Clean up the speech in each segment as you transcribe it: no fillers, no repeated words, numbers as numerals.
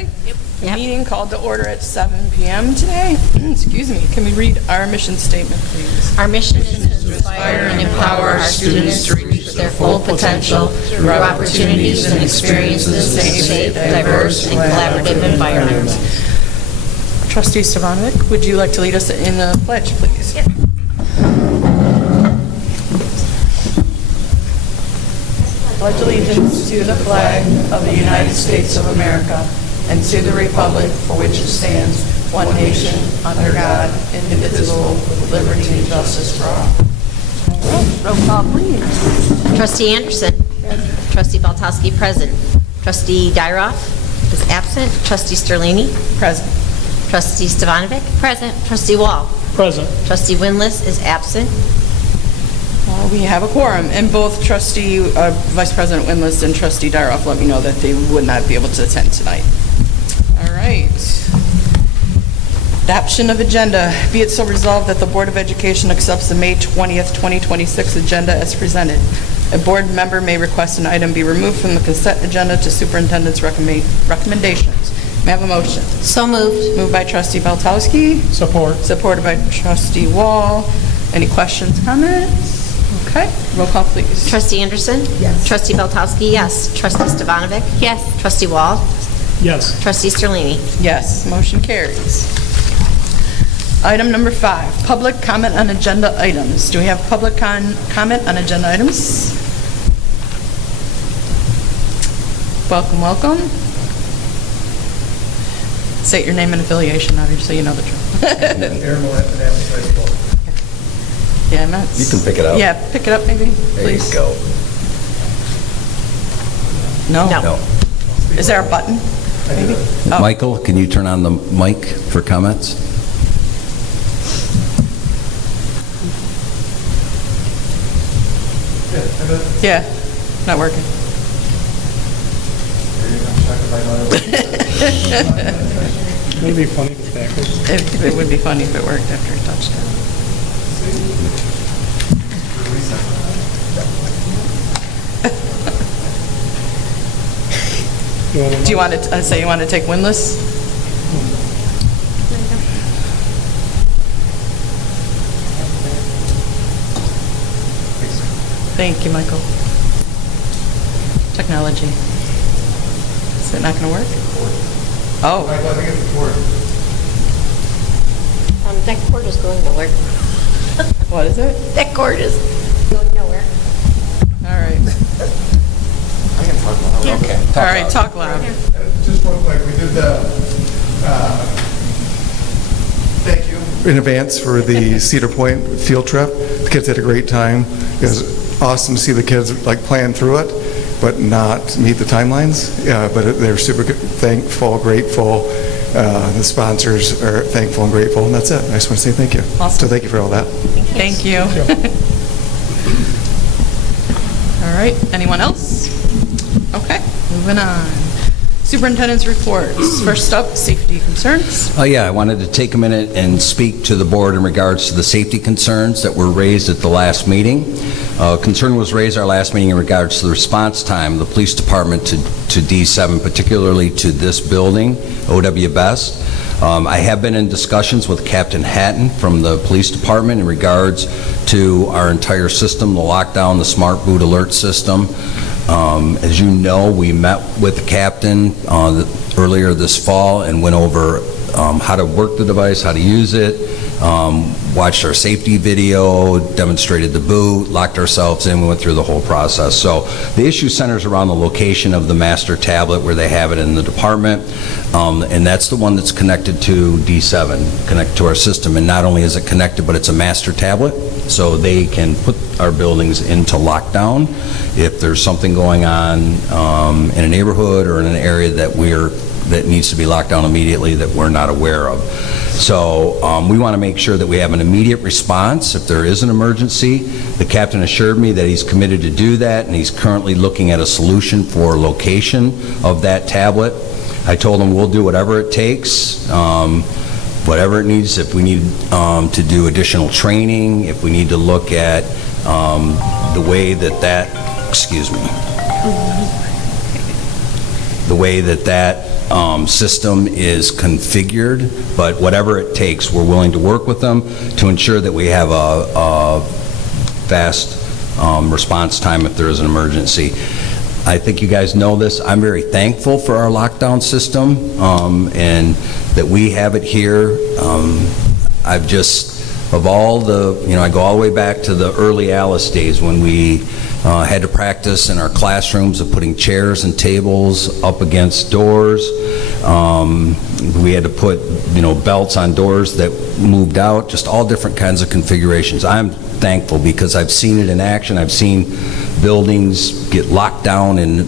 Yep. Meeting called to order at 7 p.m. today. Excuse me. Can we read our mission statement, please? Our mission is to inspire and empower our students to reach their full potential through opportunities and experiences in a safe, diverse, and collaborative environment. Trustee Stevanovic, would you like to lead us in the pledge, please? Yep. Pledge allegiance to the flag of the United States of America and to the republic for which it stands, one nation, under God, indivisible, with liberty and justice for all. Roll call, please. Trustee Anderson. Trustee Baltowski, present. Trustee Dyroff is absent. Trustee Sterlini. Present. Trustee Stevanovic. Present. Trustee Wall. Present. Trustee Winless is absent. We have a quorum, and both Trustee Vice President Winless and Trustee Dyroff let me know that they would not be able to attend tonight. All right. Adoption of agenda. Be it so resolved that the Board of Education accepts the May 20th, 2026 agenda as presented. A board member may request an item be removed from the consent agenda to superintendent's recommendations. May I have a motion? So moved. Moved by Trustee Baltowski. Support. Supported by Trustee Wall. Any questions, comments? Okay, roll call, please. Trustee Anderson. Yes. Trustee Baltowski, yes. Trustee Stevanovic. Yes. Trustee Wall. Yes. Trustee Sterlini. Yes, motion carries. Item number 5, public comment on agenda items. Do we have public comment on agenda items? Welcome, welcome. State your name and affiliation, obviously you know the truth. Yeah, Matt. You can pick it up. Yeah, pick it up maybe, please. There you go. No? No. No. Is there a button? Maybe? Oh. Michael, can you turn on the mic for comments? Yeah, not working. It'd be funny if it's backwards. It would be funny if it worked after a touchdown. Do you want to say you want to take winless? Thank you, Michael. Technology. Is it not going to work? Oh. I think it's important. That cord is going nowhere. What is it? That cord is going nowhere. All right. I can talk loud. Okay. All right, talk loud. Just real quick, we did the, thank you in advance for the Cedar Point field trip. The kids had a great time. It was awesome to see the kids like plan through it, but not meet the timelines. But they're super thankful, grateful. The sponsors are thankful and grateful, and that's it. I just want to say thank you. Awesome. So thank you for all that. Thank you. All right, anyone else? Okay, moving on. Superintendent's reports. First up, safety concerns. Yeah, I wanted to take a minute and speak to the board in regards to the safety concerns that were raised at the last meeting. Concern was raised at our last meeting in regards to the response time of the police department to D7, particularly to this building, OW Best. I have been in discussions with Captain Hatton from the police department in regards to our entire system, the lockdown, the smart boot alert system. As you know, we met with the captain earlier this fall and went over how to work the device, how to use it, watched our safety video, demonstrated the boot, locked ourselves in, we went through the whole process. So the issue centers around the location of the master tablet where they have it in the department, and that's the one that's connected to D7, connected to our system. And not only is it connected, but it's a master tablet, so they can put our buildings into lockdown if there's something going on in a neighborhood or in an area that needs to be locked down immediately that we're not aware of. So we want to make sure that we have an immediate response if there is an emergency. The captain assured me that he's committed to do that, and he's currently looking at a solution for location of that tablet. I told him we'll do whatever it takes, whatever it needs, if we need to do additional training, if we need to look at the way that, excuse me, the way that system is configured, but whatever it takes, we're willing to work with them to ensure that we have a fast response time if there is an emergency. I think you guys know this. I'm very thankful for our lockdown system and that we have it here. I've just, of all the, I go all the way back to the early Alice days when we had to practice in our classrooms of putting chairs and tables up against doors. We had to put, belts on doors that moved out, just all different kinds of configurations. I'm thankful because I've seen it in action. I've seen buildings get locked down in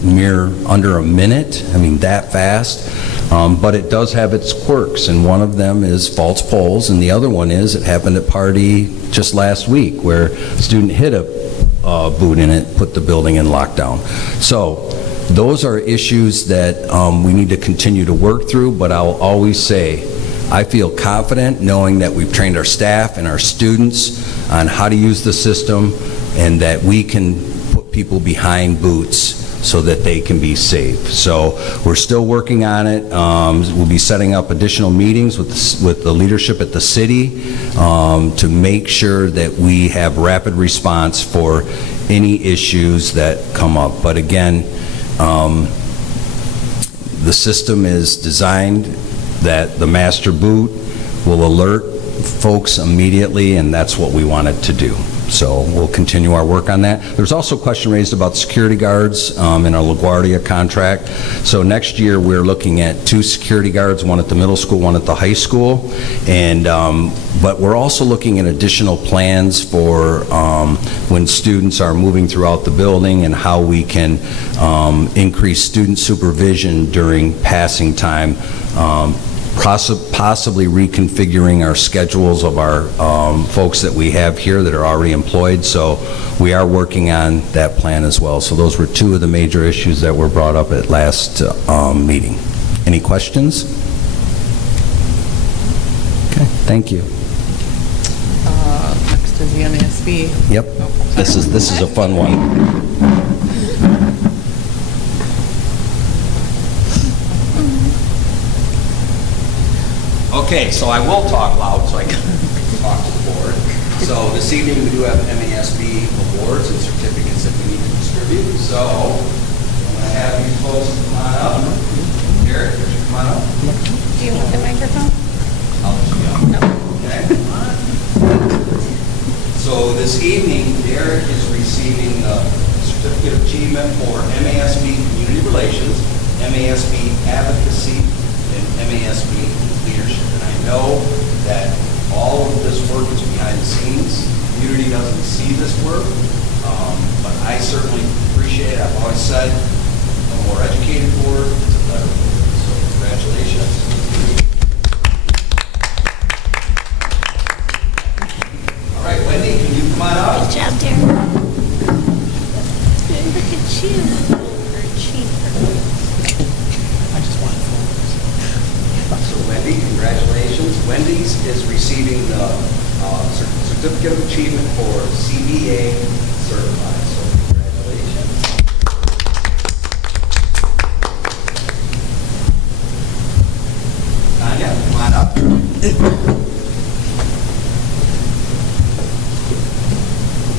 under a minute. I mean, that fast. But it does have its quirks, and one of them is false poles, and the other one is, it happened at Pardee just last week, where a student hit a boot in it, put the building in lockdown. So those are issues that we need to continue to work through, but I'll always say, I feel confident knowing that we've trained our staff and our students on how to use the system, and that we can put people behind boots so that they can be safe. So we're still working on it. We'll be setting up additional meetings with the leadership at the city to make sure that we have rapid response for any issues that come up. But again, the system is designed that the master boot will alert folks immediately, and that's what we want it to do. So we'll continue our work on that. There's also a question raised about security guards in our LaGuardia contract. So next year, we're looking at 2 security guards, one at the middle school, one at the high school. And but we're also looking at additional plans for when students are moving throughout the building, and how we can increase student supervision during passing time, possibly reconfiguring our schedules of our folks that we have here that are already employed. So we are working on that plan as well. So those were 2 of the major issues that were brought up at last meeting. Any questions? Okay, thank you. Next is the MASB. Yep, this is a fun one. Okay, so I will talk loud so I can talk to the board. So this evening we do have MASB awards and certificates that we need to distribute. So I'm going to have you folks come on up. Derek, would you come on up? Do you want the microphone? I'll let you go. Okay. So this evening, Derek is receiving the Certificate of Achievement for MASB Community Relations, MASB Advocacy, and MASB Leadership. And I know that all of this work is behind the scenes. The community doesn't see this work, but I certainly appreciate it. I've always said, the more educated board, the better board. So congratulations. All right, Wendy, can you come on up? Good job, Derek. Look at you. So Wendy, congratulations. Wendy's is receiving the Certificate of Achievement for CBA Certified. So congratulations. Tanya, come on up.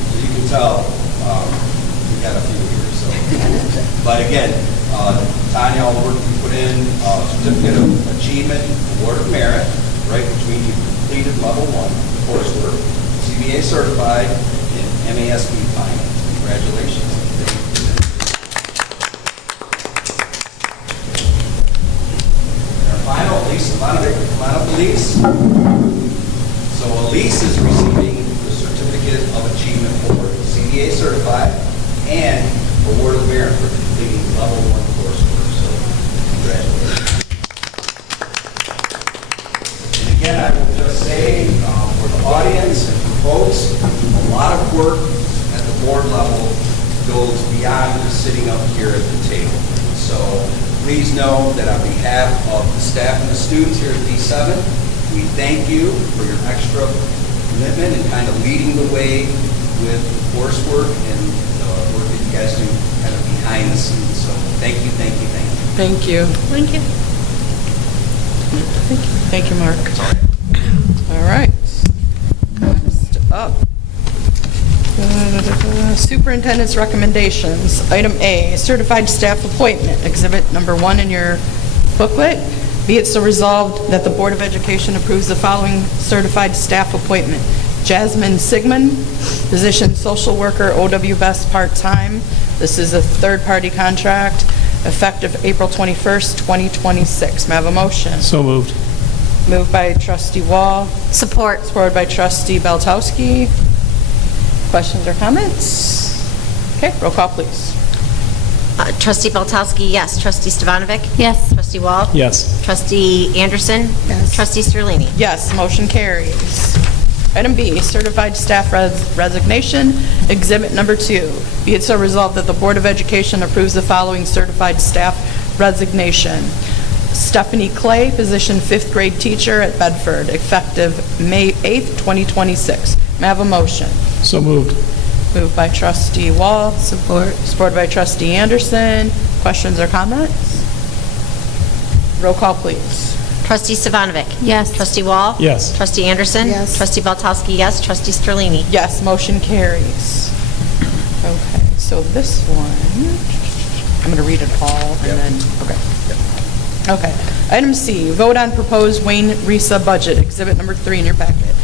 So you can tell we got a few here. So, but again, Tanya, all the work you put in, Certificate of Achievement, Award of Merit, right between you completed level 1 coursework, CBA certified, and MASB finance. Congratulations. And our final, Elise, come on up, Elise. So Elise is receiving the Certificate of Achievement for CBA certified and Award of Merit for completing level 1 coursework. So congratulations. And again, I will just say for the audience and for folks, a lot of work at the board level goes beyond just sitting up here at the table. So please know that on behalf of the staff and the students here at D7, we thank you for your extra commitment and kind of leading the way with coursework and the work that you guys do kind of behind the scenes. So thank you, thank you, thank you. Thank you. Thank you. Thank you, Mark. All right. Next up. Superintendent's recommendations. Item A, certified staff appointment, exhibit number 1 in your booklet. Be it so resolved that the Board of Education approves the following certified staff appointment. Jasmine Sigmund, position social worker, OW Best, part-time. This is a third-party contract, effective April 21st, 2026. May I have a motion? So moved. Moved by trustee Wall, Support. supported by trustee Beltowski. Questions or comments? Okay, roll call, please. Trustee Beltowski, yes. Trustee Stevanovic? Yes. Trustee Wall? Yes. Trustee Anderson? Yes. Trustee Sterlini? Yes, motion carries. Item B, certified staff resignation, exhibit number 2. Be it so resolved that the Board of Education approves the following certified staff resignation. Stephanie Clay, position 5th grade teacher at Bedford, effective May 8th, 2026. May I have a motion? So moved. Moved by trustee Wall. Support. Supported by trustee Anderson. Questions or comments? Roll call, please. Trustee Stevanovic? Yes. Trustee Wall? Yes. Trustee Anderson? Yes. Trustee Beltowski, yes. Trustee Sterlini? Yes, motion carries. Okay, so this one, I'm going to read it all and then, okay. Okay. Item C, vote on proposed Wayne Risa budget, exhibit number 3 in your packet.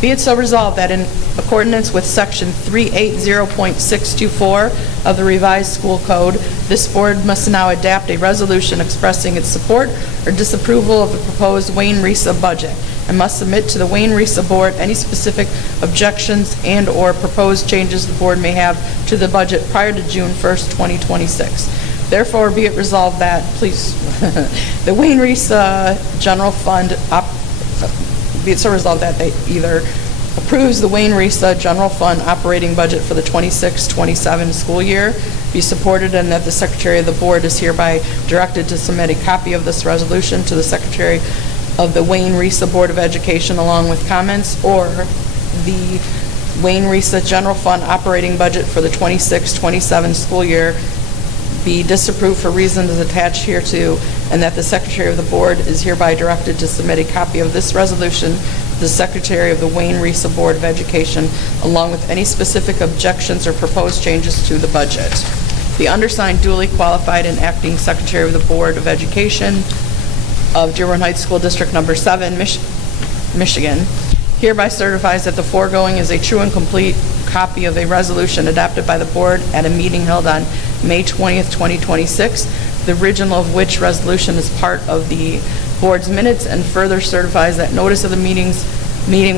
Be it so resolved that in accordance with section 380.624 of the revised school code, this board must now adapt a resolution expressing its support or disapproval of the proposed Wayne Risa budget and must submit to the Wayne Risa board any specific objections and/or proposed changes the board may have to the budget prior to June 1st, 2026. Therefore, be it resolved that, please, the Wayne Risa General Fund, be it so resolved that they either approves the Wayne Risa General Fund operating budget for the 26-27 school year, be supported, and that the Secretary of the Board is hereby directed to submit a copy of this resolution to the Secretary of the Wayne Risa Board of Education along with comments, or the Wayne Risa General Fund operating budget for the 26-27 school year be disapproved for reasons attached hereto, and that the Secretary of the Board is hereby directed to submit a copy of this resolution to the Secretary of the Wayne Risa Board of Education, along with any specific objections or proposed changes to the budget. The undersigned duly qualified and acting Secretary of the Board of Education of Dearborn Heights School District Number 7, Michigan, hereby certifies that the foregoing is a true and complete copy of a resolution adopted by the board at a meeting held on May 20th, 2026, the original of which resolution is part of the board's minutes, and further certifies that notice of the meeting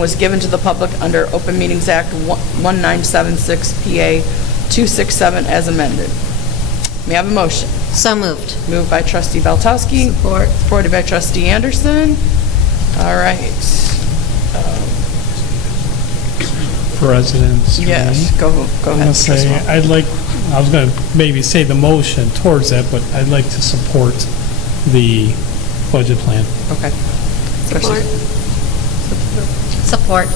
was given to the public under Open Meetings Act 1976 PA 267 as amended. May I have a motion? So moved. Moved by trustee Beltowski. Support. Supported by trustee Anderson. All right. President Sterlini. Yes, go I'm ahead. going to say, I was going to maybe say the motion towards that, but I'd like to support the budget plan. Okay. Support.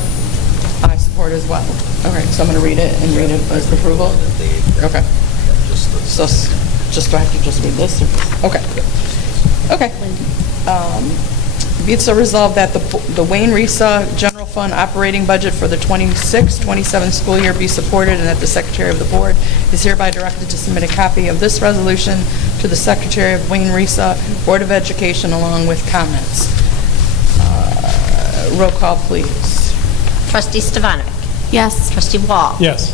I support as well. All right, so I'm going to read it and read it as approval. Okay. So just, do I have to just read this? Okay. Okay. Be it so resolved that the Wayne Risa General Fund operating budget for the 26-27 school year be supported, and that the Secretary of the Board is hereby directed to submit a copy of this resolution to the Secretary of Wayne Risa Board of Education along with comments. Roll call, please. Trustee Stevanovic? Yes. Trustee Wall? Yes.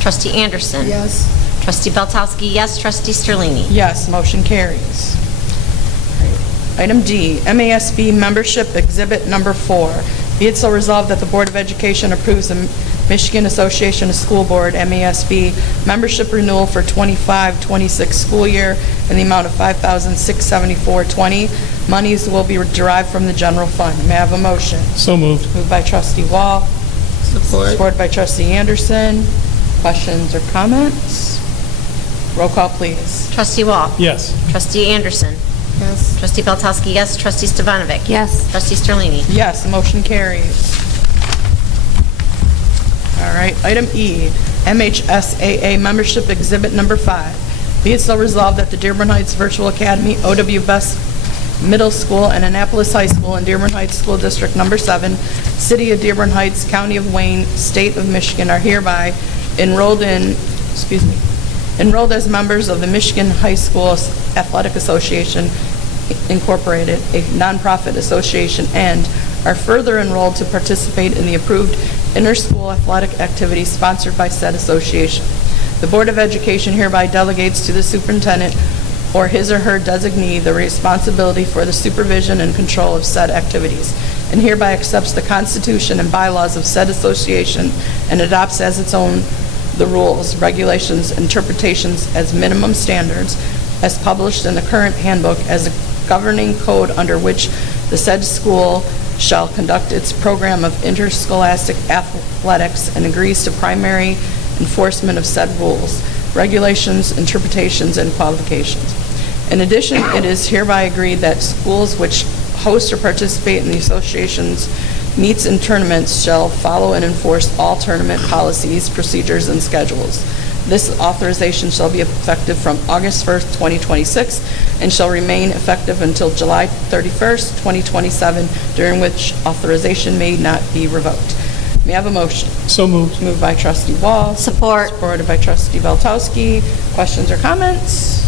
Trustee Anderson? Yes. Trustee Beltowski, yes. Trustee Sterlini? Yes, motion carries. Item D, MASB membership exhibit number 4. Be it so resolved that the Board of Education approves the Michigan Association of School Board, MASB, membership renewal for 25-26 school year in the amount of $5,674.20. Monies will be derived from the general fund. May I have a motion? So moved. Moved by trustee Wall. Support. Supported by trustee Anderson. Questions or comments? Roll call, please. Trustee Wall? Yes. Trustee Anderson? Yes. Trustee Beltowski, yes. Trustee Stevanovic? Yes. Trustee Sterlini? Yes, motion carries. All right, item E, MHSAA membership exhibit number 5. Be it so resolved that the Dearborn Heights Virtual Academy OW Best Middle School and Annapolis High School in Dearborn Heights School District Number 7, City of Dearborn Heights, County of Wayne, State of Michigan are hereby enrolled as members of the Michigan High School Athletic Association Incorporated, a nonprofit association, and are further enrolled to participate in the approved inter-school athletic activities sponsored by said association. The Board of Education hereby delegates to the superintendent or his or her designee the responsibility for the supervision and control of said activities, and hereby accepts the Constitution and bylaws of said association and adopts as its own the rules, regulations, interpretations as minimum standards as published in the current handbook as a governing code under which the said school shall conduct its program of interscholastic athletics and agrees to primary enforcement of said rules, regulations, interpretations, and qualifications. In addition, it is hereby agreed that schools which host or participate in the association's meets and tournaments shall follow and enforce all tournament policies, procedures, and schedules. This authorization shall be effective from August 1st, 2026, and shall remain effective until July 31st, 2027, during which authorization may not be revoked. May I have a motion? So moved. Moved by trustee Wall. Support. Supported by trustee Beltowski. Questions or comments?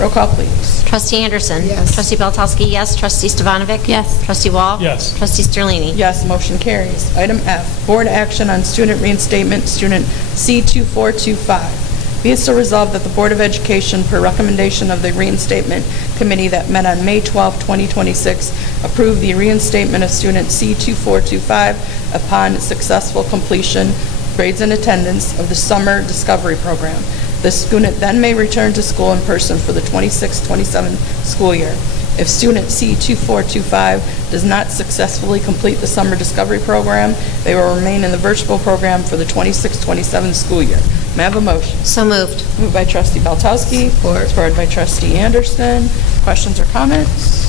Roll call, please. Trustee Anderson. Yes. Trustee Belkowski, yes. Trustee Stevanovic. Yes. Trustee Wall. Yes. Trustee Sterlini. Yes, motion carries. Item F, board action on student reinstatement, student C2425. Be it so resolved that the Board of Education, per recommendation of the Reinstatement Committee that met on May 12, 2026, approve the reinstatement of student C2425 upon successful completion, grades and attendance of the Summer Discovery Program. The student then may return to school in person for the 26-27 school year. If student C2425 does not successfully complete the Summer Discovery Program, they will remain in the virtual program for the 26-27 school year. May I have a motion? So moved. Moved by trustee Beltowski. Supported by trustee Anderson. Questions or comments?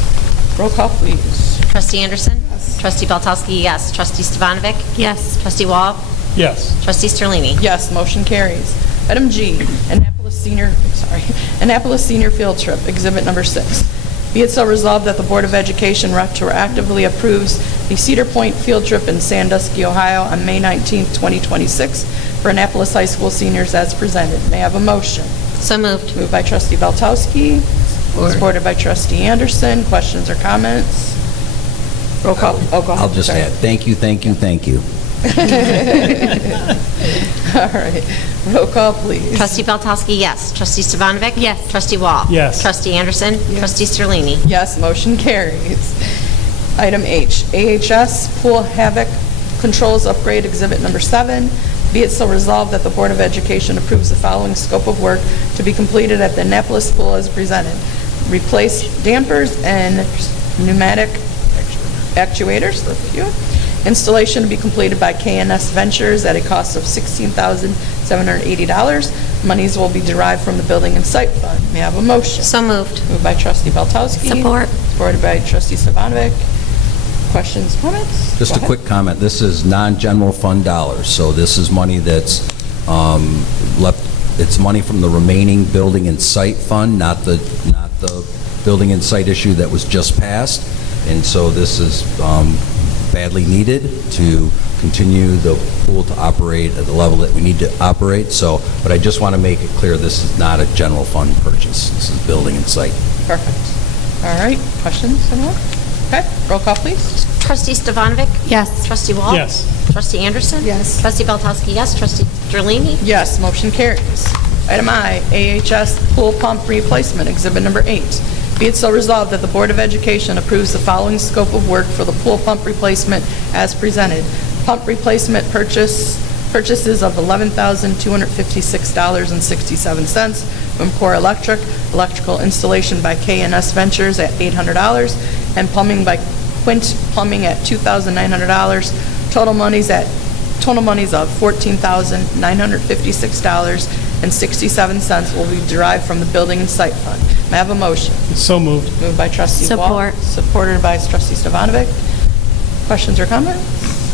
Roll call, please. Trustee Anderson. Trustee Belkowski, yes. Trustee Stevanovic. Yes. Trustee Wall. Yes. Trustee Sterlini. Yes, motion carries. Item G, Annapolis Senior Field Trip, Exhibit Number 6. Be it so resolved that the Board of Education retroactively approves the Cedar Point Field Trip in Sandusky, Ohio on May 19, 2026 for Annapolis High School seniors as presented. May I have a motion? So moved. Moved by trustee Beltowski, supported by trustee Anderson. Questions or comments? Roll call. Oh, go ahead. I'll just Sorry. add, thank you, thank you, thank you. All right. Roll call, please. Trustee Belkowski, yes. Trustee Stevanovic. Yes. Trustee Wall. Yes. Trustee Anderson. Trustee Sterlini. Yes, motion carries. Item H, AHS Pool Havoc Controls Upgrade Exhibit Number 7. Be it so resolved that the Board of Education approves the following scope of work to be completed at the Annapolis Pool as presented. Replace dampers and pneumatic actuators. Thank you. Installation to be completed by KNS Ventures at a cost of $16,780. Monies will be derived from the Building and Site Fund. May I have a motion? So moved. Moved by trustee Beltowski. Support. Supported by trustee Stevanovic. Questions, comments? Just Go a ahead. quick comment. This is non-general fund dollars, so this is money that's left, it's money from the remaining building and site fund, not the building and site issue that was just passed. And so this is badly needed to continue the pool to operate at the level that we need to operate. So, but I just want to make it clear, this is not a general fund purchase. This is building and site. Perfect. All right, questions, anyone? Okay, roll call, please. Trustee Stevanovic. Yes. Trustee Wall. Yes. Trustee Anderson. Yes. Trustee Belkowski, yes. Trustee Sterlini. Yes, motion carries. Item I, AHS Pool Pump Replacement, Exhibit Number 8. Be it so resolved that the Board of Education approves the following scope of work for the pool pump replacement as presented. Pump replacement purchases of $11,256.67 from Core Electric, electrical installation by KNS Ventures at $800, and plumbing by Quint Plumbing at $2,900. Total monies of $14,956.67 will be derived from the Building and Site Fund. May I have a motion? So moved. Moved by trustee Wall. Support. Supported by trustee Stevanovic. Questions or comments?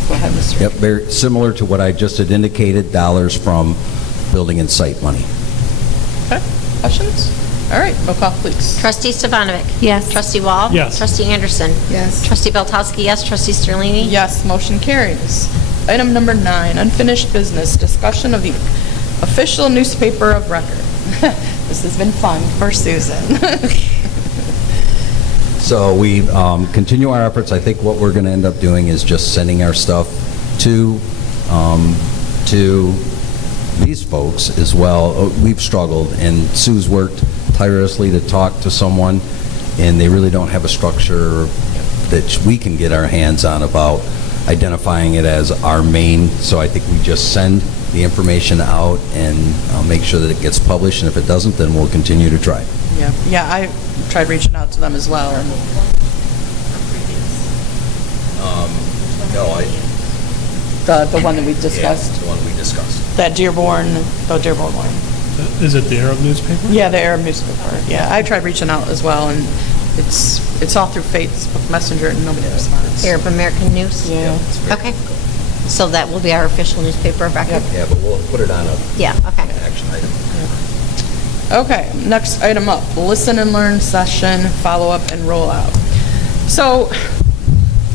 Go ahead, Mr. Yep, very similar to what I just had indicated, dollars from building and site money. Okay, questions? All right, roll call, please. Trustee Stefanovic? Yes. Trustee Wall? Yes. Trustee Anderson? Yes. Trustee Belkowski, yes. Trustee Sterlini? Yes, motion carries. Item number 9, unfinished business, discussion of the official newspaper of record. This has been fun for Susan. So we continue our efforts. I think what we're going to end up doing is just sending our stuff to these folks as well. We've struggled, and Sue's worked tirelessly to talk to someone, and they really don't have a structure that we can get our hands on about identifying it as our main. So I think we just send the information out and make sure that it gets published, and if it doesn't, then we'll continue to try. Yeah, I tried reaching out to them as well. And No, the one that we discussed, the one we discussed. that Dearborn one. Is it the Arab newspaper? Yeah, the Arab newspaper. Yeah, I tried reaching out as well, and it's all through Facebook Messenger, and nobody responds. Arab American News? Yeah. Okay. So that will be our official newspaper of record? Yeah, but we'll put it on an Yeah, okay. action item. Okay, next item up, listen and learn session, follow-up and rollout. So,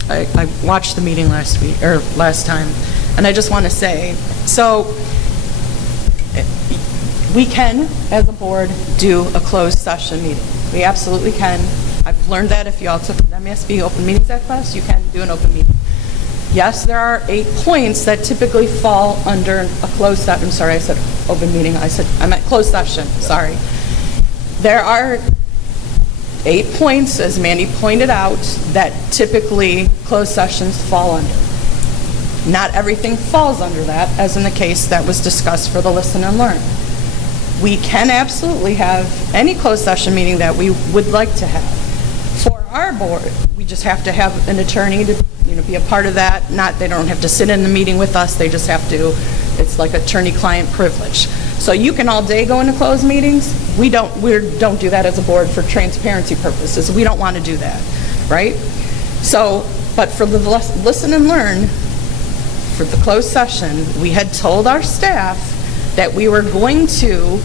I watched the meeting last time, and I just want to say, so, we can, as a board, do a closed session meeting. We absolutely can. I've learned that if you all took the MASB Open Meetings Act class, you can do an open meeting. Yes, there are 8 points that typically fall under a closed session. I'm sorry, I said open meeting. I meant closed session, sorry. There are 8 points, as Mandy pointed out, that typically closed sessions fall under. Not everything falls under that, as in the case that was discussed for the listen and learn. We can absolutely have any closed session meeting that we would like to have. For our board, we just have to have an attorney to, be a part of that. They don't have to sit in the meeting with us, they just have to, it's like attorney-client privilege. So you can all day go into closed meetings. We don't do that as a board for transparency purposes. We don't want to do that, right? So, but for the listen and learn, for the closed session, we had told our staff that we were going to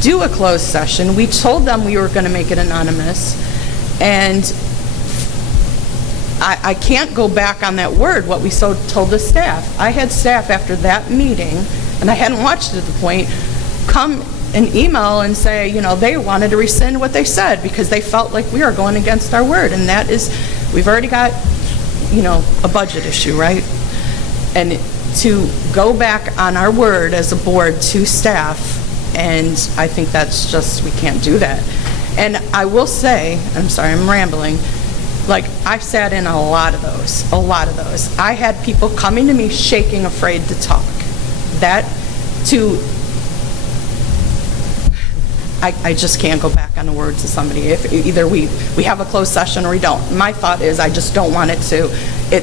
do a closed session. We told them we were going to make it anonymous, and I can't go back on that word, what we told the staff. I had staff after that meeting, and I hadn't watched it at the point, come and email and say, they wanted to rescind what they said because they felt like we are going against our word, and that is, we've already got, a budget issue, right? And to go back on our word as a board to staff, and I think that's just, we can't do that. And I will say, I'm sorry, I'm rambling, I've sat in a lot of those. I had people coming to me shaking, afraid to talk. I just can't go back on the words of somebody. If either we have a closed session or we don't. My thought is I just don't want it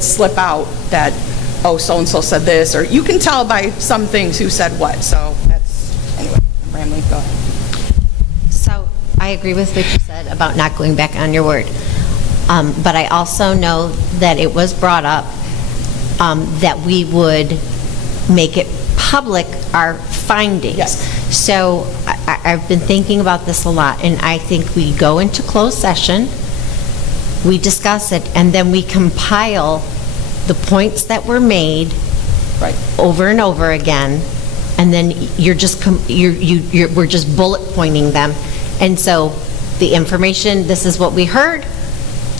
slip out that, oh, so-and-so said this, or you can tell by some things who said what. So anyway, I'm rambling, go ahead. So I agree with what you said about not going back on your word. But I also know that it was brought up that we would make it public, our findings. Yes. So I've been thinking about this a lot, and I think we go into closed session, we discuss it, and then we compile the points that were made Right. over and over again, and then we're just bullet pointing them. And so the information, this is what we heard,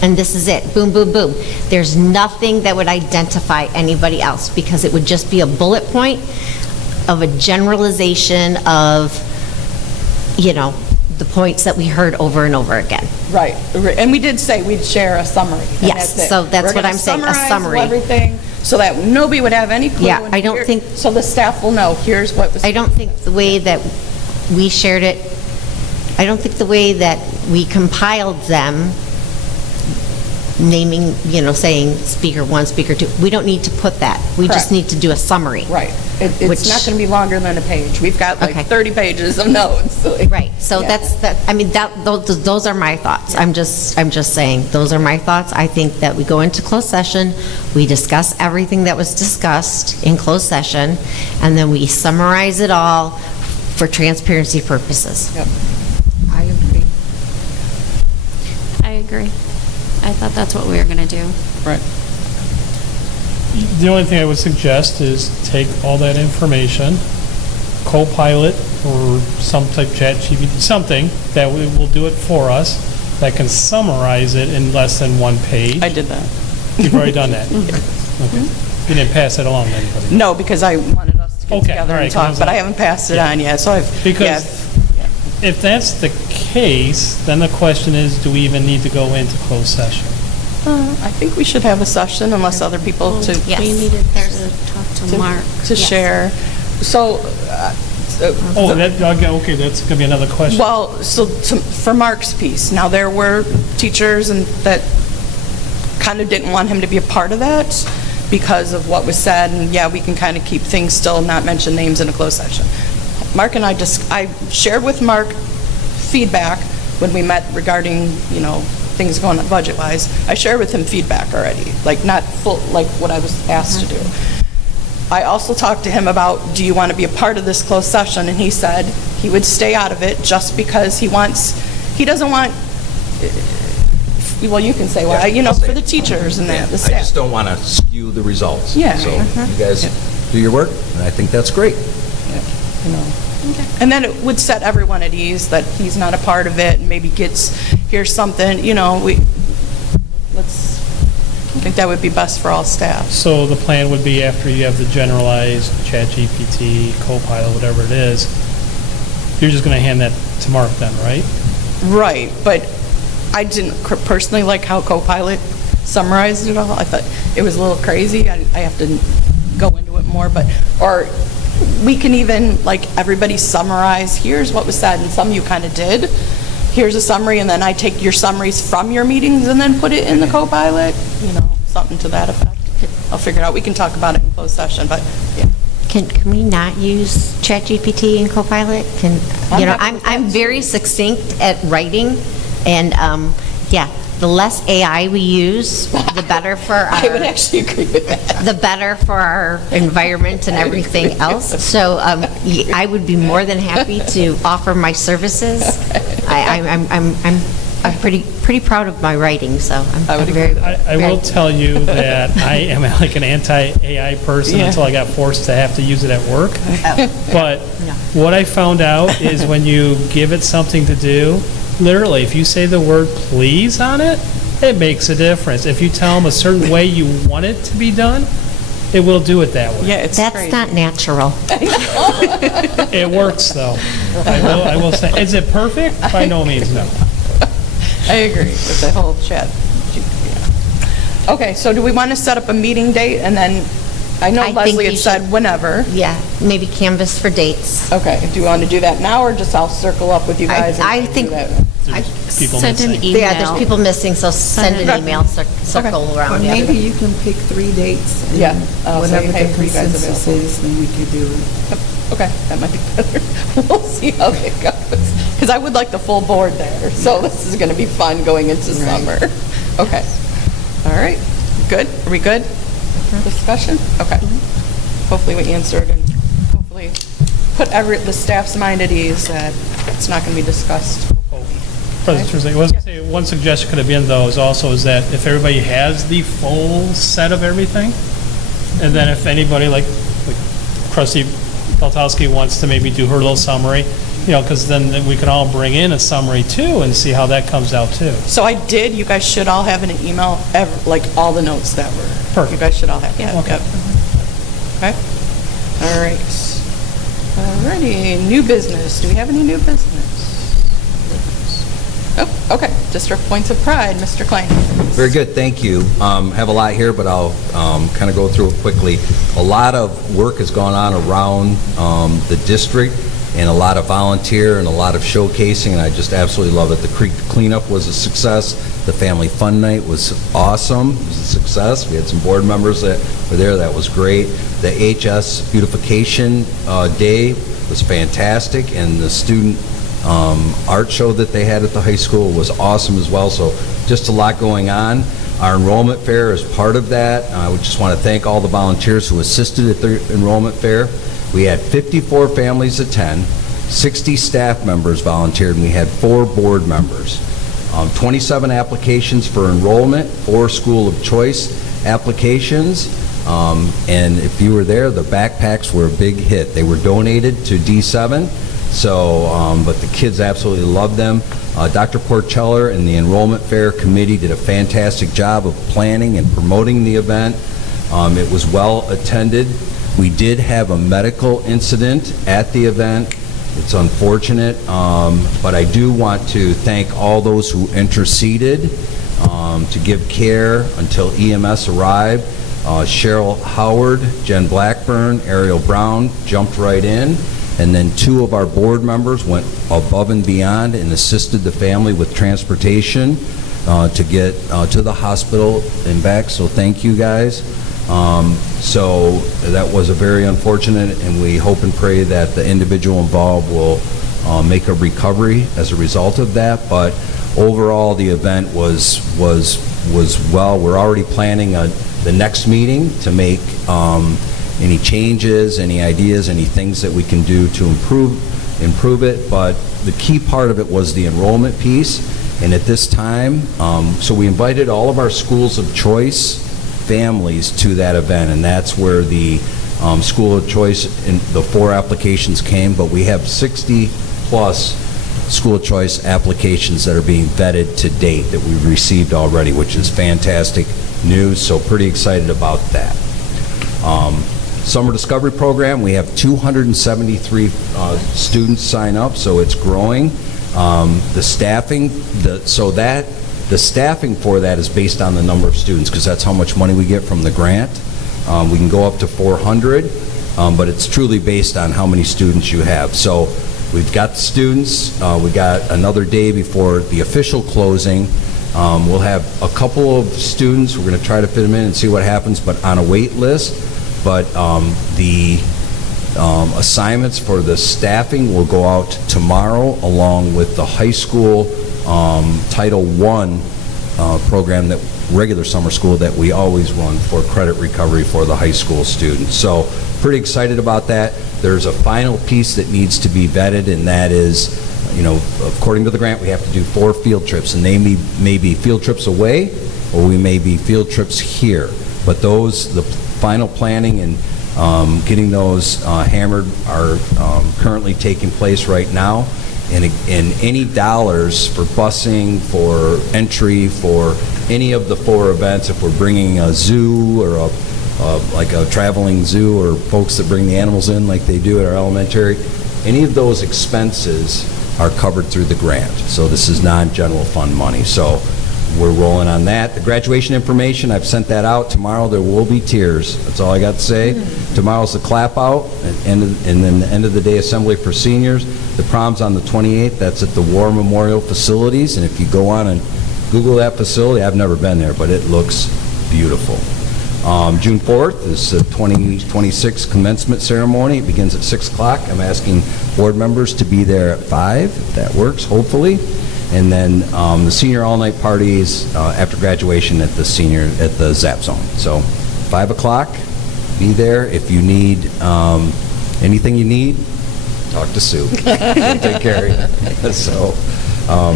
and this is it. Boom, boom, boom. There's nothing that would identify anybody else, because it would just be a bullet point of a generalization of, the points that we heard over and over again. Right. And we did say we'd share a summary. and Yes, that's it. so that's We're what gonna I'm saying, a summarize summary. everything so that nobody would have any clue. Yeah, and I don't think- So the staff will know, here's what was. I don't think the way that we shared it, I don't think the way that we compiled them, naming, saying speaker 1, speaker 2, we don't need to put that. We just Correct. need to do a summary. Right. It's Which- not going to be longer than a page. We've got Okay. 30 pages of notes. Right, so Yeah. those are my thoughts. I'm just saying, those are my thoughts. I think that we go into closed session, we discuss everything that was discussed in closed session, and then we summarize it all for transparency purposes. Yep. I agree. agree. I thought that's what we were going to do. Right. The only thing I would suggest is take all that information, Copilot or some type ChatGPT, something that will do it for us, that can summarize it in less than one page. I did that. You've already done that? Okay. You didn't pass it along to anybody? No, because I wanted us to get Okay, together all right, and talk, 'cause but I haven't passed it yeah. on yet, so I've, Because yeah. if that's the case, then the question is, do we even need to go into closed session? I think we should have a session unless other people to. Yes. We needed to talk to Mark. To Yes. share. So, Oh, okay, that's going to be another question. well, for Mark's piece, now there were teachers and that kind of didn't want him to be a part of that because of what was said, and yeah, we can kind of keep things still, not mention names in a closed session. Mark and I shared with Mark feedback when we met regarding, things going on budget-wise. I shared with him feedback already, like not full, like what I was asked to do. I also talked to him about, do you want to be a part of this closed session? And he said he would stay out of it just because he doesn't want, well, you can say why, for the teachers and Yeah, the I staff. just don't want to skew the results. Yeah. So you guys do your work, and I think that's great. And then it would set everyone at ease that he's not a part of it and maybe here's something, I think that would be best for all staff. So the plan would be after you have the generalized ChatGPT, Copilot, whatever it is, you're just going to hand that to Mark then, right? Right, but I didn't personally like how Copilot summarized it all. I thought it was a little crazy. I have to go into it more, or we can even, everybody summarize, here's what was said, and some you kind of did. Here's a summary, and then I take your summaries from your meetings and then put it in the Copilot, something to that effect. I'll figure it out. We can talk about it in closed session, but, yeah. Can we not use ChatGPT and Copilot? I'm very succinct at writing, and, the less AI we use, the better for our... I would actually agree with that. The better for our environment and everything else. So I would be more than happy to offer my services. I'm pretty proud of my writing, so I'm very... I will tell you that I am like an anti-AI person Yeah. until I got forced to have to use it at work. But what I found out is when you give it something to do, literally, if you say the word please on it, it makes a difference. If you tell them a certain way you want it to be done, it will do it that way. Yeah, it's That's crazy. not natural. It works, though. I will say. Is it perfect? By no means, no. I agree with the whole chat. Yeah. Okay, so do we want to set up a meeting date, and then, I know I think Leslie you had said should. whenever. Yeah, maybe canvas for dates. Okay, do you want to do that now, or just I'll circle up with you guys? and I do think- that? There's people Send an missing. email. Yeah, there's people missing, so send an email, circle Or around. maybe you can pick 3 dates. and Yeah. I'll say, Whatever hey, the are you guys consensus available? is, then we could do it. Okay, that might be better. We'll see how it goes. Because I would like the full board there, so this is going to be fun going into summer. Okay. All right. Good? Are we good? Discussion? Okay. Hopefully we answered and hopefully put the staff's mind at ease that it's not going to be discussed. President Truesdale, I was going to say, one suggestion could have been, though, is also that if everybody has the full set of everything, and then if anybody, like Trustee Peltowski wants to maybe do her little summary, because then we can all bring in a summary, too, and see how that comes out, too. So I did, you guys should all have in an email, all the notes that were. Perfect. You guys should all have. Yeah. Okay. Yep. Okay. All right. Alrighty, new business. Do we have any new business? Oh, okay. District Points of Pride, Mr. Klein. Very good, thank you. Have a lot here, but I'll kind of go through it quickly. A lot of work has gone on around the district, and a lot of volunteer and a lot of showcasing, and I just absolutely love it. The creek cleanup was a success. The family fun night was awesome. It was a success. We had some board members that were there. That was great. The HS beautification day was fantastic, and the student art show that they had at the high school was awesome as well. So just a lot going on. Our enrollment fair is part of that. I would just want to thank all the volunteers who assisted at the enrollment fair. We had 54 families attend, 60 staff members volunteered, and we had 4 board members. 27 applications for enrollment, 4 school of choice applications. And if you were there, the backpacks were a big hit. They were donated to D7, so, but the kids absolutely loved them. Dr. Porcheller and the Enrollment Fair Committee did a fantastic job of planning and promoting the event. It was well attended. We did have a medical incident at the event. It's unfortunate, but I do want to thank all those who interceded to give care until EMS arrived. Cheryl Howard, Jen Blackburn, Ariel Brown jumped right in, and then 2 of our board members went above and beyond and assisted the family with transportation to get to the hospital and back, so thank you guys. So that was a very unfortunate, and we hope and pray that the individual involved will make a recovery as a result of that, but overall the event was well. We're already planning the next meeting to make any changes, any ideas, any things that we can do to improve it, but the key part of it was the enrollment piece, and at this time, so we invited all of our schools of choice families to that event, and that's where the school of choice in the 4 applications came, but we have 60 plus school of choice applications that are being vetted to date that we've received already, which is fantastic news, so pretty excited about that. Summer Discovery Program, we have 273 students sign up, so it's growing. The staffing, the staffing for that is based on the number of students, because that's how much money we get from the grant. We can go up to 400, but it's truly based on how many students you have. So we've got the students. We got another day before the official closing. We'll have a couple of students. We're going to try to fit them in and see what happens, but on a wait list. But the assignments for the staffing will go out tomorrow, along with the high school Title I program, that regular summer school that we always run for credit recovery for the high school students. So pretty excited about that. There's a final piece that needs to be vetted, and that is, according to the grant, we have to do 4 field trips, and they may be field trips away, or we may be field trips here. But the final planning and getting those hammered are currently taking place right now. And any dollars for busing, for entry, for any of the 4 events, if we're bringing a zoo or like a traveling zoo, or folks that bring the animals in like they do at our elementary, any of those expenses are covered through the grant. So this is non-general fund money. So we're rolling on that. The graduation information, I've sent that out. Tomorrow there will be tears. That's all I got to say. Tomorrow's the clap out, and then the end of the day assembly for seniors. The prom's on the 28th. That's at the War Memorial Facilities. And if you go on and Google that facility, I've never been there, but it looks beautiful. June 4th is the 2026 commencement ceremony. It begins at 6 o'clock. I'm asking board members to be there at 5, if that works, hopefully. And then the senior all-night parties after graduation at the ZAP Zone. So 5 o'clock, be there. If you need anything you need, talk to Sue. She'll take care of you. So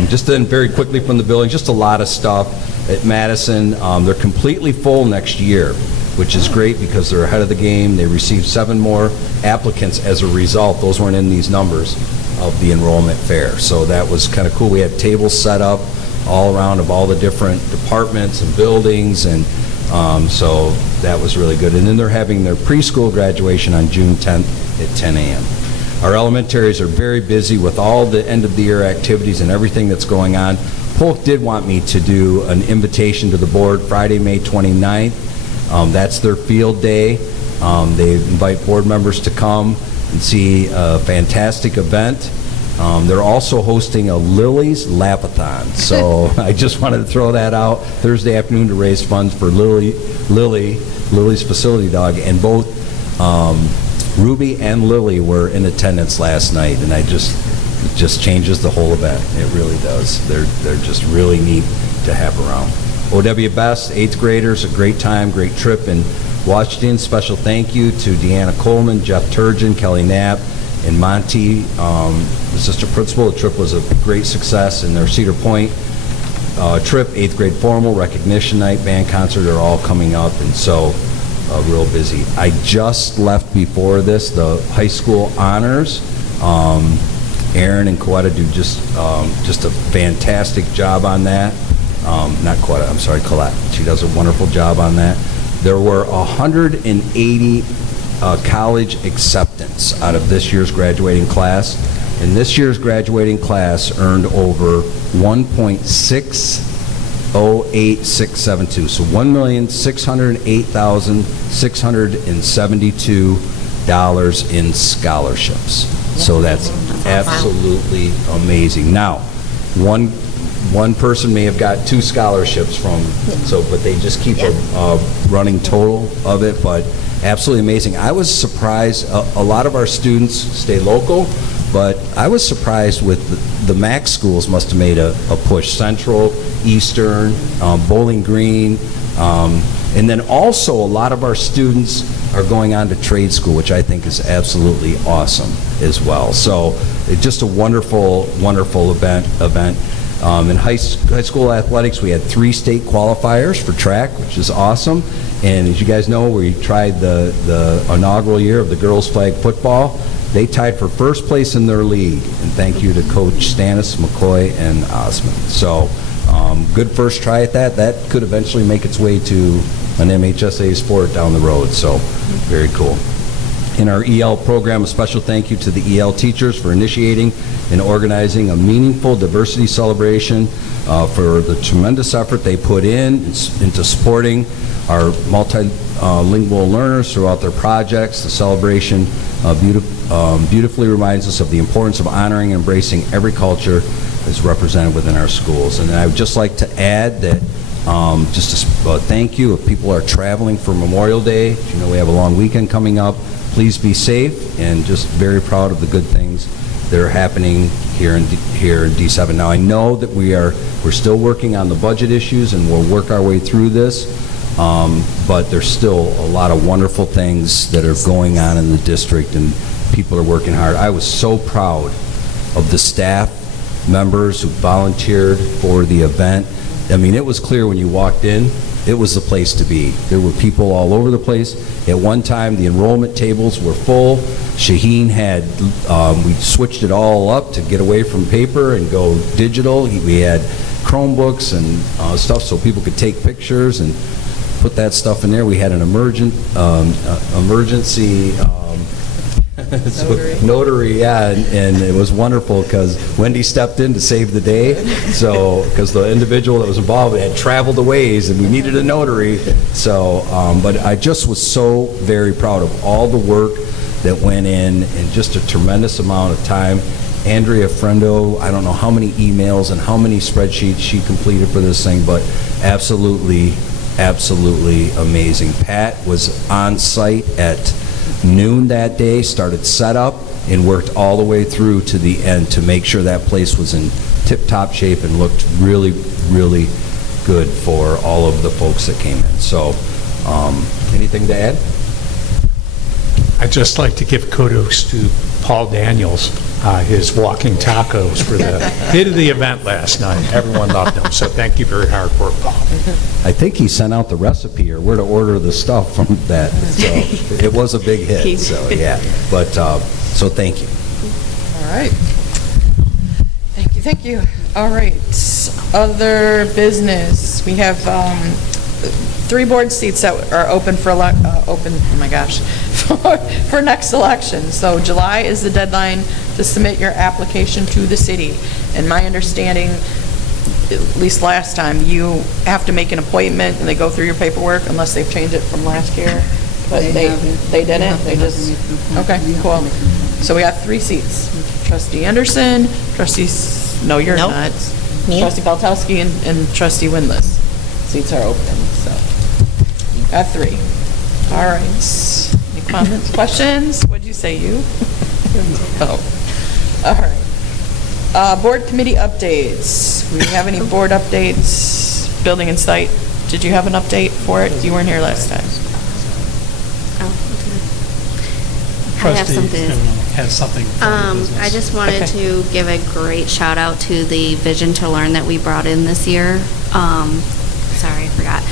just then very quickly from the building, just a lot of stuff. At Madison, they're completely full next year, which is great because they're ahead of the game. They received 7 more applicants as a result. Those weren't in these numbers of the enrollment fair. So that was kind of cool. We had tables set up all around of all the different departments and buildings, and so that was really good. And then they're having their preschool graduation on June 10th at 10 a.m. Our elementaries are very busy with all the end of the year activities and everything that's going on. Polk did want me to do an invitation to the board Friday, May 29th. That's their field day. They invite board members to come and see a fantastic event. They're also hosting a Lily's Lapathon. So I just wanted to throw that out Thursday afternoon to raise funds for Lily's facility dog. And both Ruby and Lily were in attendance last night, and it just changes the whole event. It really does. They're just really neat to have around. OW Best, 8th graders, a great time, great trip in Washington. Special thank you to Deanna Coleman, Jeff Turgeon, Kelly Knapp, and Monty, the sister principal. The trip was a great success, and their Cedar Point trip, 8th grade formal, recognition night, band concert are all coming up, and so real busy. I just left before this, the high school honors. Aaron and Coetta do just a fantastic job on that. Not Coetta, I'm sorry, Colette. She does a wonderful job on that. There were 180 college acceptance out of this year's graduating class, and this year's graduating class earned over 1.608672, so $1,608,672 in scholarships. So that's absolutely amazing. Now, one person may have got 2 scholarships from, but they just keep a running total of it, but absolutely amazing. I was surprised, a lot of our students stay local, but I was surprised with the MAC schools must have made a push. Central, Eastern, Bowling Green, and then also a lot of our students are going on to trade school, which I think is absolutely awesome as well. So it's just a wonderful, wonderful event. In high school athletics, we had 3 state qualifiers for track, which is awesome. And as you guys know, we tried the inaugural year of the girls' flag football. They tied for first place in their league, and thank you to Coach Stannis, McCoy, and Osmond. So good first try at that. That could eventually make its way to an MHSA sport down the road, so very cool. In our EL program, a special thank you to the EL teachers for initiating and organizing a meaningful diversity celebration for the tremendous effort they put into supporting our multilingual learners throughout their projects. The celebration beautifully reminds us of the importance of honoring and embracing every culture that's represented within our schools. And I would just like to add that just a thank you if people are traveling for Memorial Day. You know, we have a long weekend coming up. Please be safe, and just very proud of the good things that are happening here in D7. Now, I know that we're still working on the budget issues, and we'll work our way through this, but there's still a lot of wonderful things that are going on in the district, and people are working hard. I was so proud of the staff members who volunteered for the event. I mean, it was clear when you walked in, it was the place to be. There were people all over the place. At one time, the enrollment tables were full. Shaheen had, we switched it all up to get away from paper and go digital. We had Chromebooks and stuff so people could take pictures and put that stuff in there. We had an emergency notary, yeah, and it was wonderful because Wendy stepped in to save the day. So, because the individual that was involved had traveled a ways and we needed a notary. So, but I just was so very proud of all the work that went in and just a tremendous amount of time. Andrea Frendo, I don't know how many emails and how many spreadsheets she completed for this thing, but absolutely, absolutely amazing. Pat was on site at noon that day, started setup, and worked all the way through to the end to make sure that place was in tip-top shape and looked really, really good for all of the folks that came in. So, anything to add? I'd just like to give kudos to Paul Daniels, his walking tacos for the hit of the event last night. Everyone loved them, so thank you for your hard work, Paul. I think he sent out the recipe or where to order the stuff from that. So it was a big hit. So yeah, but so thank you. All right. Thank you. All right. Other business. We have 3 board seats that are open for for next election. So July is the deadline to submit your application to the city. And my understanding, at least last time, you have to make an appointment and they go through your paperwork unless they've changed it from last year. But they didn't. They just okay, cool. So we have 3 seats: Trustee Anderson, No, you're Nope. not. Me? Trustee Beltowski and Trustee Windless. Seats are open. So got 3. All right. Any comments, questions? What'd you say, you? Oh, all right. Board committee updates. We have any board updates? Building and site. Did you have an update for it? You weren't here last time. Oh, trustee something. has something for the business. I just wanted Okay. to give a great shout out to the Vision to Learn that we brought in this year. Sorry, I forgot.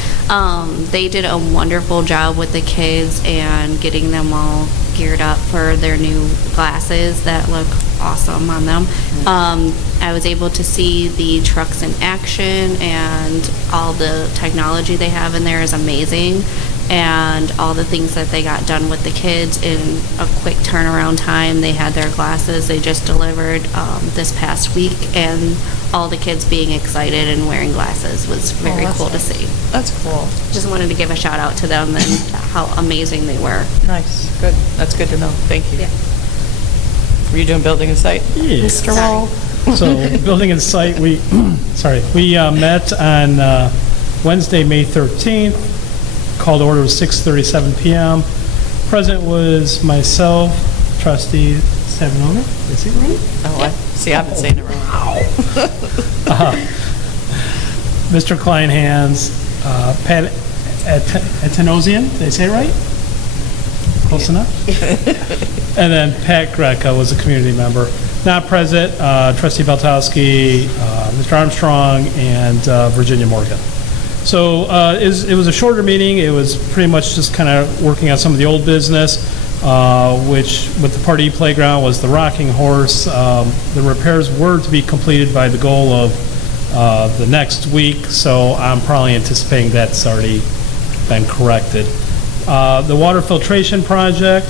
They did a wonderful job with the kids and getting them all geared up for their new glasses that look awesome on them. I was able to see the trucks in action, and all the technology they have in there is amazing. And all the things that they got done with the kids in a quick turnaround time. They had their glasses, they just delivered this past week, and all the kids being excited and wearing glasses was very that's cool to nice. see. That's cool. Just wanted to give a shout out to them and how amazing they were. Nice, good. That's good to know. Thank you. Yeah. Were you doing building and site? Yeah. Mr. Wall? So, building and site, we met on Wednesday, May 13th. Called order was 6:37 PM. Present was myself, trustee Savinona. Is he right? Oh, see, I've been saying it wrong. Mr. Kleinhans, Pat Atenosian, did I say it right? Close enough? And then Pat Greca was a community member. Not present, trustee Beltowski, Mr. Armstrong, and Virginia Morgan. So it was a shorter meeting. It was pretty much just kind of working on some of the old business, which with the Part E playground was the rocking horse. The repairs were to be completed by the goal of the next week, so I'm probably anticipating that's already been corrected. The water filtration project,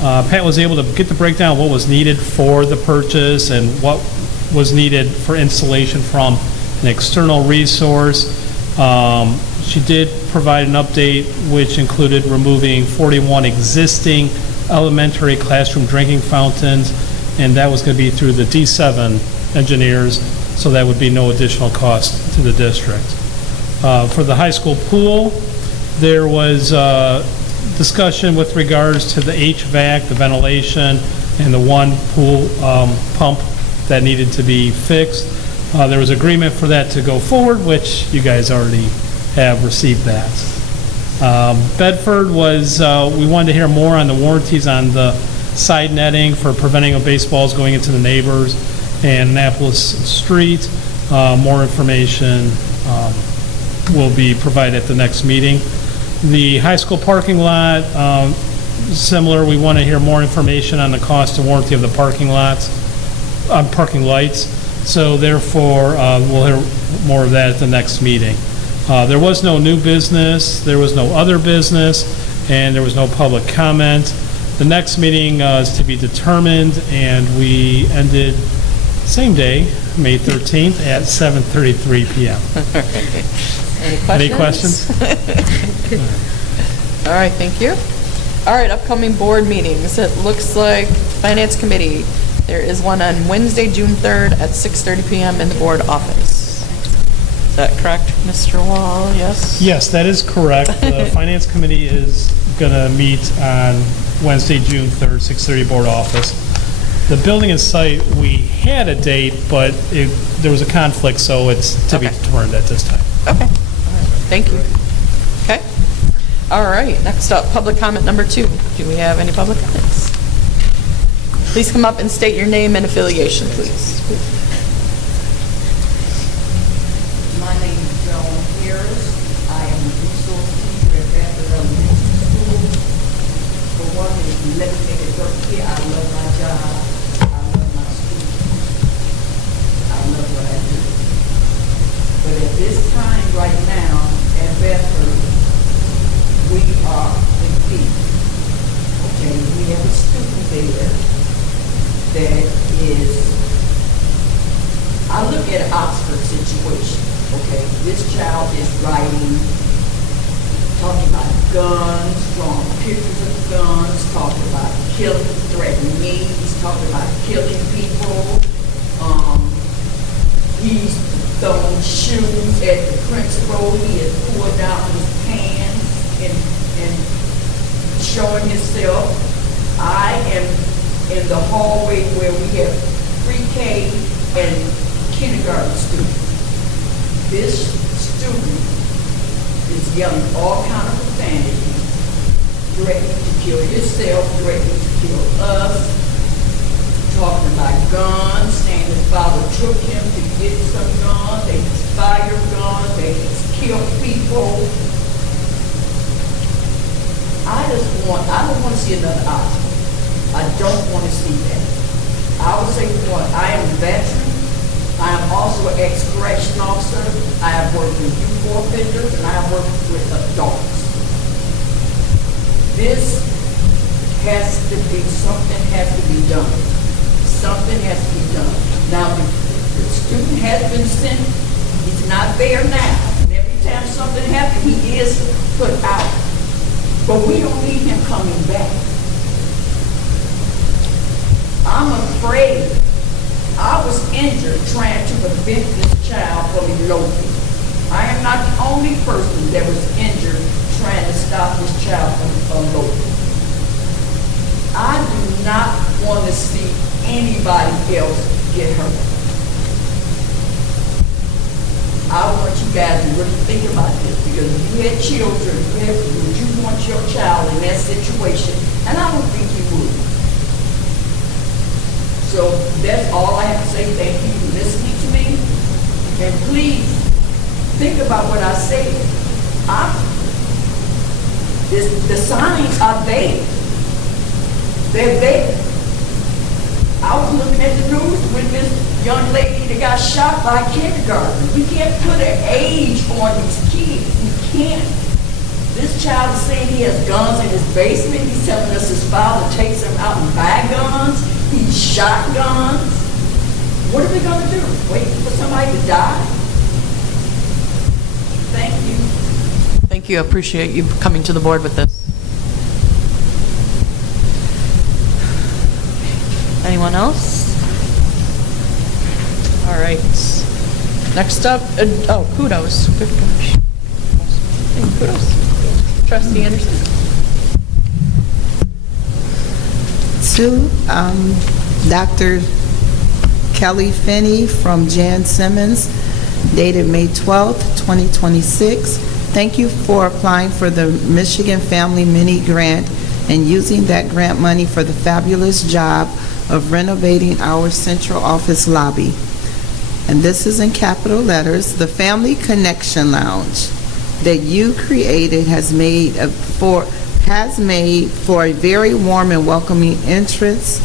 Pat was able to get the breakdown of what was needed for the purchase and what was needed for installation from an external resource. She did provide an update which included removing 41 existing elementary classroom drinking fountains, and that was going to be through the D7 engineers, so that would be no additional cost to the district. For the high school pool, there was discussion with regards to the HVAC, the ventilation, and the one pool pump that needed to be fixed. There was agreement for that to go forward, which you guys already have received that. Bedford was, we wanted to hear more on the warranties on the side netting for preventing of baseballs going into the neighbors, and Annapolis Street. More information will be provided at the next meeting. The high school parking lot, similar, we want to hear more information on the cost and warranty of the parking lots, parking lights. So therefore, we'll hear more of that at the next meeting. There was no new business, there was no other business, and there was no public comment. The next meeting is to be determined, and we ended same day, May 13th, at 7:33 PM. Any questions? All right, thank you. All right, upcoming board meetings. It looks like Finance Committee. There is one on Wednesday, June 3rd at 6:30 PM in the board office. Is that correct, Mr. Wall? Yes? Yes, that is correct. The Finance Committee is going to meet on Wednesday, June 3rd, 6:30 board office. The building and site, we had a date, but there was a conflict, so it's to be Okay. determined at this time. Okay. All right. Thank you. Okay. All right, next up, public comment number 2. Do we have any public comments? Please come up and state your name and affiliation, please. My name is Joan Harris. I am a resource teacher at Bedford Elementary School. For one thing, let me make it very clear, I love my job. I love my students. I love what I do. But at this time, right now, at Bedford, we are in peak. Okay, we have a student there that is, I look at Oxford situation, okay? This child is writing, talking about guns, drawing pictures of guns, talking about killing, threatening me, he's talking about killing people. He's throwing shoes at the principal, he has pulled down his pants and showing himself. I am in the hallway where we have pre-K and kindergarten students. This student is yelling all kind of profanity. threatening to kill himself, threatening to kill us, talking about guns, saying his father took him to get some guns, they just fired guns, they just killed people. I don't want to see another option. I don't want to see that. I would say, one, I am a veteran. I am also an ex-correction officer. I have worked with youth offenders, and I have worked with adults. This has to be, something has to be done. Something has to be done. Now, the student has been sent, he's not there now. And every time something happens, he is put out. But we don't need him coming back. I'm afraid. I was injured trying to prevent this child from eloping. I am not the only person that was injured trying to stop this child from eloping. I do not want to see anybody else get hurt. I want you guys to really think about this, because if you had children, would you want your child in that situation? And I don't think you would. So that's all I have to say. Thank you for listening to me. And please think about what I said. The signs are there. They're there. I was looking at the news with this young lady that got shot by a kindergarten. We can't put an age on these kids. We can't. This child is saying he has guns in his basement. He's telling us his father takes him out and buy guns. He shot guns. What are we going to do? Wait for somebody to die? Thank you. Thank you. I appreciate you coming to the board with this. Anyone else? All right. Next up, kudos. Good gosh. Hey, kudos. Trustee Anderson. To Dr. Kelly Finney from Jan Simmons, dated May 12th, 2026. Thank you for applying for the Michigan Family Mini Grant and using that grant money for the fabulous job of renovating our central office lobby. And this is in capital letters. The Family Connection Lounge that you created has made for a very warm and welcoming entrance.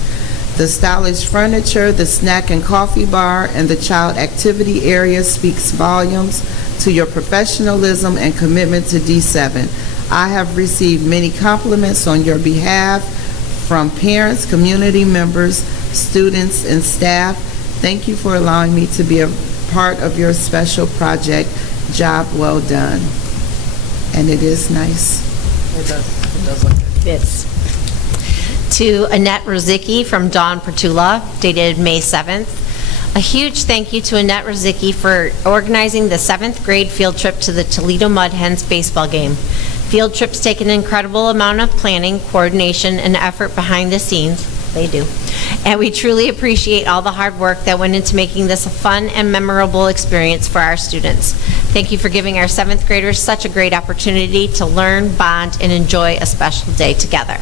The stylish furniture, the snack and coffee bar, and the child activity area speaks volumes to your professionalism and commitment to D7. I have received many compliments on your behalf from parents, community members, students, and staff. Thank you for allowing me to be a part of your special project. Job well done. And it is nice. It does look good. It is. To Annette Rozicki from Dawn Pertula, dated May 7th. A huge thank you to Annette Rozicki for organizing the 7th grade field trip to the Toledo Mud Hens baseball game. Field trips take an incredible amount of planning, coordination, and effort behind the scenes. They do. And we truly appreciate all the hard work that went into making this a fun and memorable experience for our students. Thank you for giving our 7th graders such a great opportunity to learn, bond, and enjoy a special day together.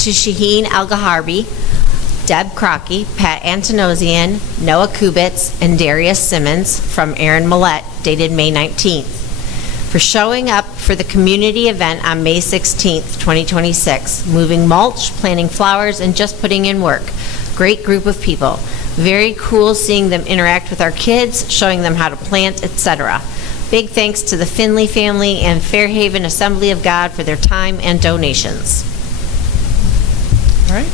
To Shaheen Al-Gaharbi, Deb Crockey, Pat Antonosian, Noah Kubitz, and Darius Simmons from Aaron Millette, dated May 19th. For showing up for the community event on May 16th, 2026, moving mulch, planting flowers, and just putting in work. Great group of people. Very cool seeing them interact with our kids, showing them how to plant, etc. Big thanks to the Finley family and Fairhaven Assembly of God for their time and donations. All right.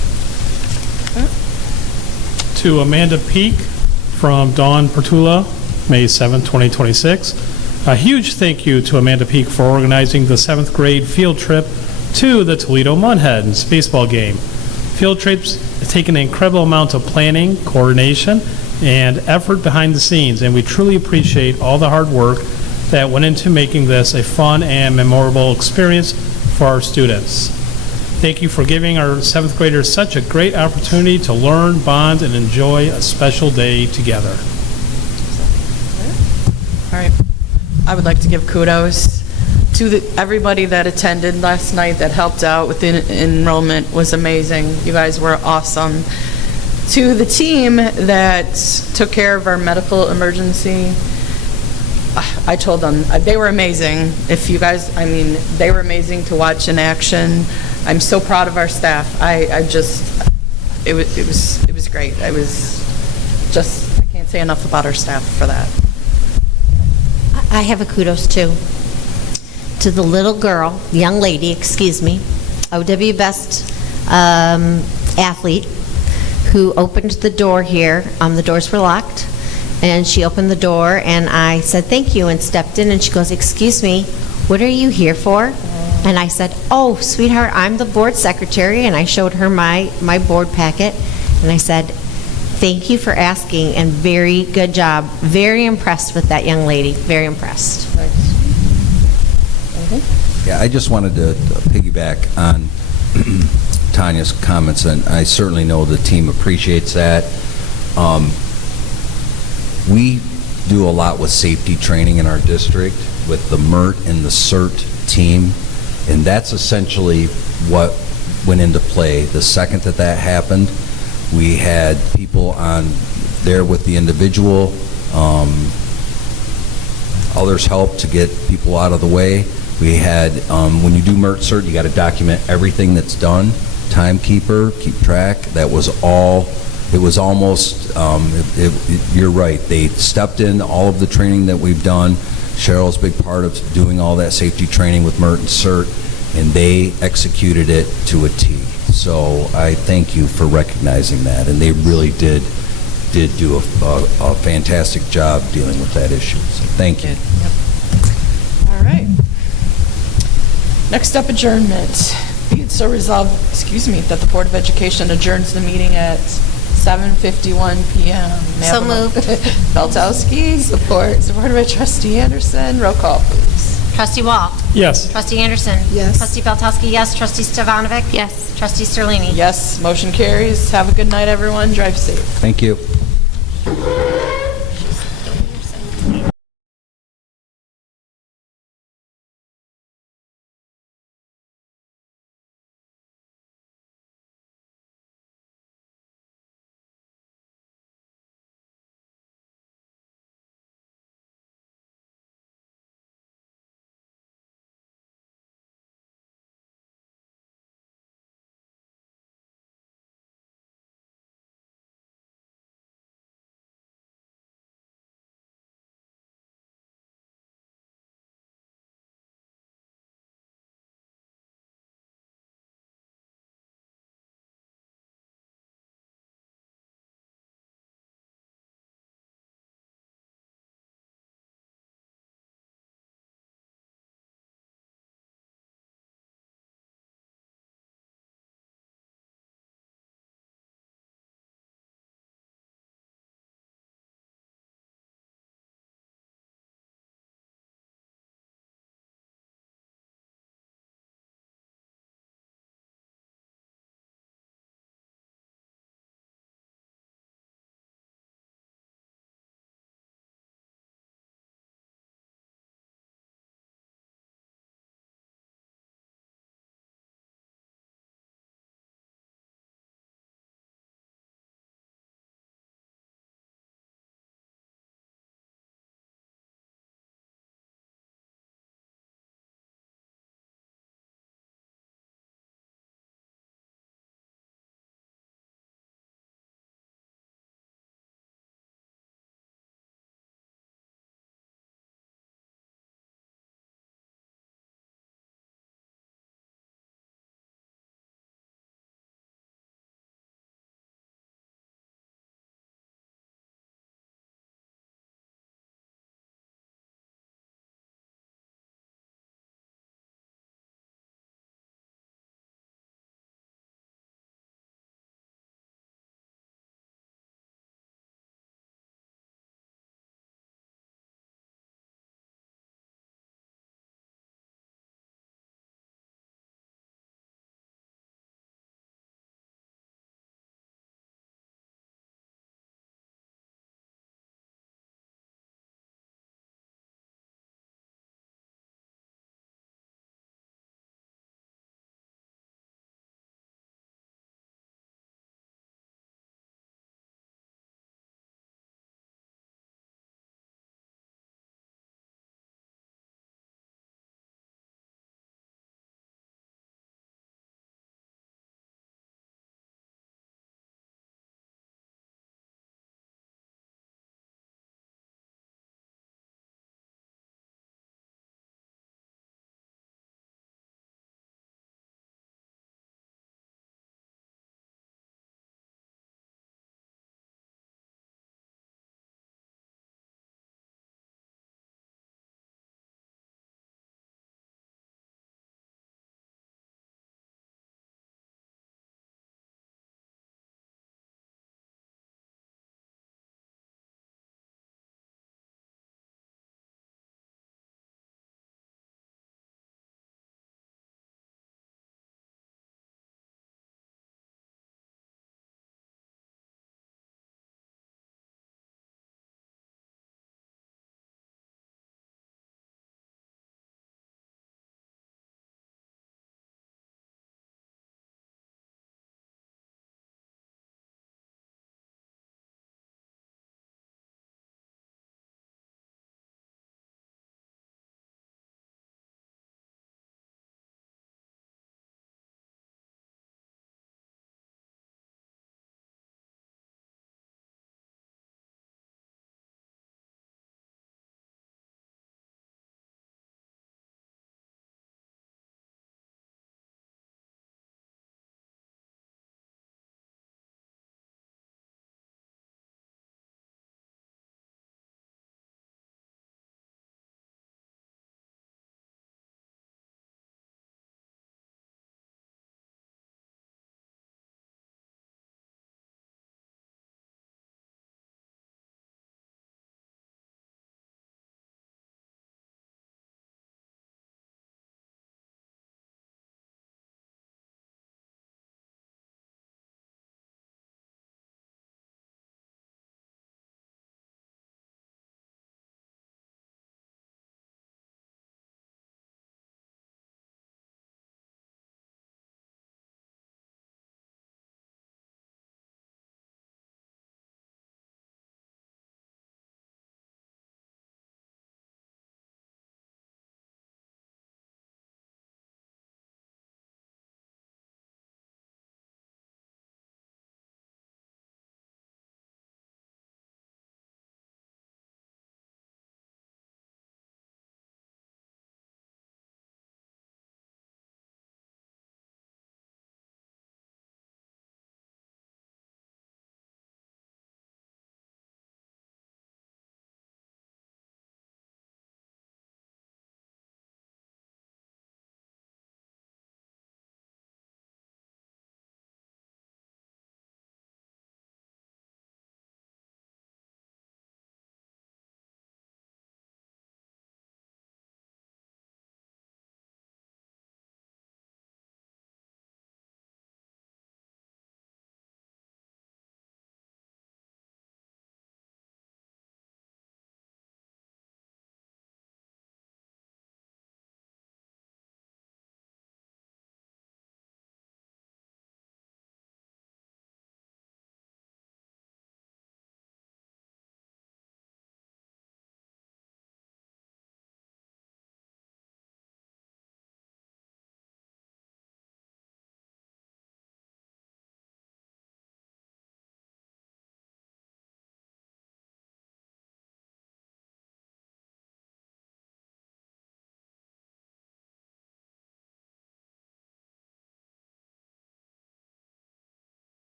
To Amanda Peak from Dawn Pertula, May 7th, 2026. A huge thank you to Amanda Peak for organizing the 7th grade field trip to the Toledo Mud Hens baseball game. Field trips take an incredible amount of planning, coordination, and effort behind the scenes, and we truly appreciate all the hard work that went into making this a fun and memorable experience for our students. Thank you for giving our 7th graders such a great opportunity to learn, bond, and enjoy a special day together. All right. I would like to give kudos everybody that attended last night, that helped out with the enrollment, was amazing. You guys were awesome. To the team that took care of our medical emergency, I told them, they were amazing. If you guys, I mean, they were amazing to watch in action. I'm so proud of our staff. It was great. I can't say enough about our staff for that. I have a kudos too. To the little girl, young lady, excuse me, OW Best athlete, who opened the door here. The doors were locked, and she opened the door, and I said thank you and stepped in, and she goes, excuse me, what are you here for? And I said, oh, sweetheart, I'm the board secretary, and I showed her my board packet, and I said, thank you for asking, and very good job. Very impressed with that young lady, very impressed. Yeah, I just wanted to piggyback on Tanya's comments, and I certainly know the team appreciates that. We do a lot with safety training in our district with the MERT and the CERT team, and that's essentially what went into play. The second that happened, we had people on there with the individual. Others helped to get people out of the way. We had, when you do MERT CERT, you got to document everything that's done. Timekeeper, keep track. That was all, it was almost, you're right. They stepped in all of the training that we've done. Cheryl's a big part of doing all that safety training with MERT and CERT, and they executed it to a T. So I thank you for recognizing that, and they really did do a fantastic job dealing with that issue. So thank you. Yep. All right. Next up, adjournment. Be it so resolved, that the Board of Education adjourns the meeting at 7:51 p.m. May I So have a moved. Beltowski. Support. Supported by Trustee Anderson. Roll call, please. Trustee Wall. Yes. Trustee Anderson. Yes. Trustee Beltowski, yes. Trustee Stevanovic. Yes. Trustee Sterlini. Yes, motion carries. Have a good night, everyone. Drive safe. Thank you.